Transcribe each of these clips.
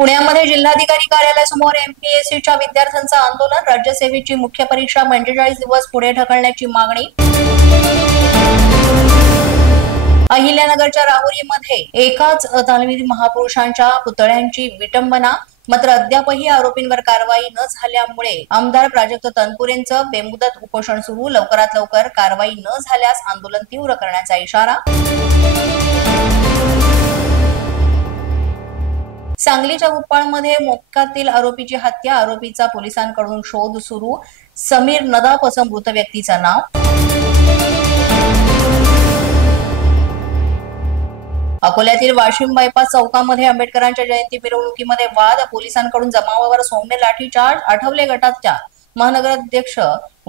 पुण्यामध्ये जिल्हाधिकारी कार्यालयासमोर एमपीएससीच्या विद्यार्थ्यांचं आंदोलन, राज्यसेवेची मुख्य परीक्षा 45 दिवस पुढे ढकलण्याची मागणी। अहिल्यानगरच्या राहुरीमध्ये एकाच तालमीतील महापुरुषांच्या पुतळ्यांची विटंबना, मात्र अद्यापही आरोपींवर कारवाई न झाल्यामुळे आमदार प्राजक्त तनपुरेंचं बेमुदत उपोषण सुरू। लवकरात लवकर कारवाई न झाल्यास आंदोलन तीव्र करण्याचा इशारा। सांगलीच्या भोपाळमध्ये मोक्कातील आरोपीची हत्या, आरोपीचा पोलिसांकडून शोध सुरू। समीर नदाफ असं मृत व्यक्तीचं नाव। अकोल्यातील वाशिम बायपास चौकामध्ये आंबेडकरांच्या जयंती मिरवणुकीमध्ये वाद, पोलिसांकडून जमावावर सौम्य लाठीचार्ज। आठवले गटाच्या महानगराध्यक्ष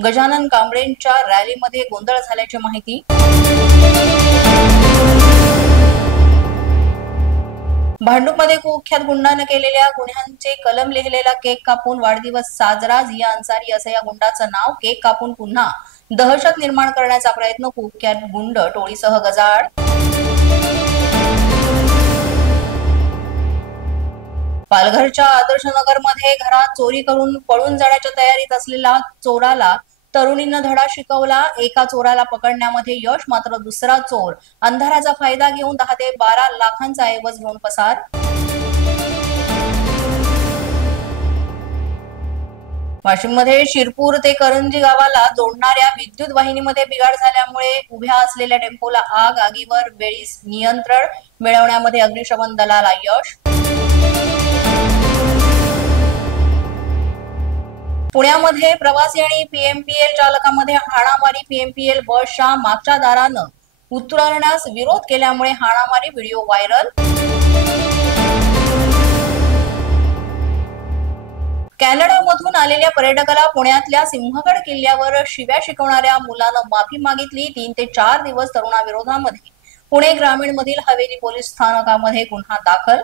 गजानन कांबळेंच्या रॅलीमध्ये गोंधळ झाल्याची माहिती। भांडूपमध्ये कुख्यात गुंडाने केलेल्या गुन्ह्यांचे कलम लिहिलेला केक कापून वाढदिवस साजरा। झिया अन्सारी असं या गुंडाचं नाव। केक कापून पुन्हा दहशत निर्माण करण्याचा प्रयत्न, कुख्यात गुंड टोळीसह गजाआड। पालघरच्या आदर्शनगरमध्ये घरात चोरी करून पळून जाण्याच्या तयारीत असलेल्या चोराला तरुणीनं धडा शिकवला। एका चोराला पकडण्यामध्ये यश, मात्र दुसरा चोर अंधाराचा फायदा घेऊन 10 ते 12 लाखांचा ऐवज घेऊन पसार। वाशिममध्ये शिरपूर ते करंजी गावाला जोडणाऱ्या विद्युत वाहिनीमध्ये बिघाड झाल्यामुळे उभ्या असलेल्या टेम्पोला आग, आगीवर वेळीच नियंत्रण मिळवण्यामध्ये अग्निशमन दलाला यश। पुण्यामध्ये प्रवासी आणि पीएमपीएल चालकांमध्ये हाणामारी, पीएमपीएल बसच्या मागच्या दारानं उतरण्यास विरोध केल्यामुळे हाणामारी, व्हिडिओ व्हायरल। कॅनडामधून आलेल्या पर्यटकाला पुण्यातल्या सिंहगड किल्ल्यावर शिव्या शिकवणाऱ्या मुलानं माफी मागितली। 3 ते 4 दिवस तरुणाविरोधामध्ये पुणे ग्रामीण मधील हवेली पोलीस स्थानकामध्ये गुन्हा दाखल।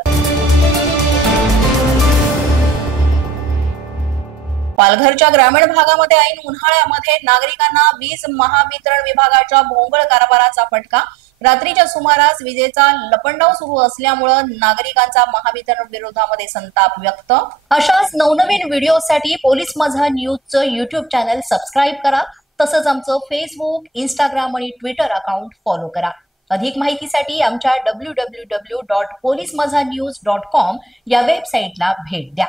पालघरच्या ग्रामीण भागामध्ये ऐन उन्हाळ्यामध्ये नागरिकांना वीज महावितरण विभागाच्या भोंगळ कारभाराचा फटका। रात्रीच्या सुमारास विजेचा लपंडाव सुरू असल्यामुळे नागरिकांचा महावितरण विरोधामध्ये संताप व्यक्त। अशाच नवनवीन व्हिडिओसाठी पोलीस माझा न्यूजचं युट्यूब चॅनल सबस्क्राईब करा। तसंच आमचं फेसबुक, इंस्टाग्राम आणि ट्विटर अकाउंट फॉलो करा। अधिक माहितीसाठी आमच्या www.polismazhanews.com या वेबसाईटला भेट द्या।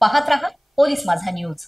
पाहत रहा पोलीस माझा न्यूज।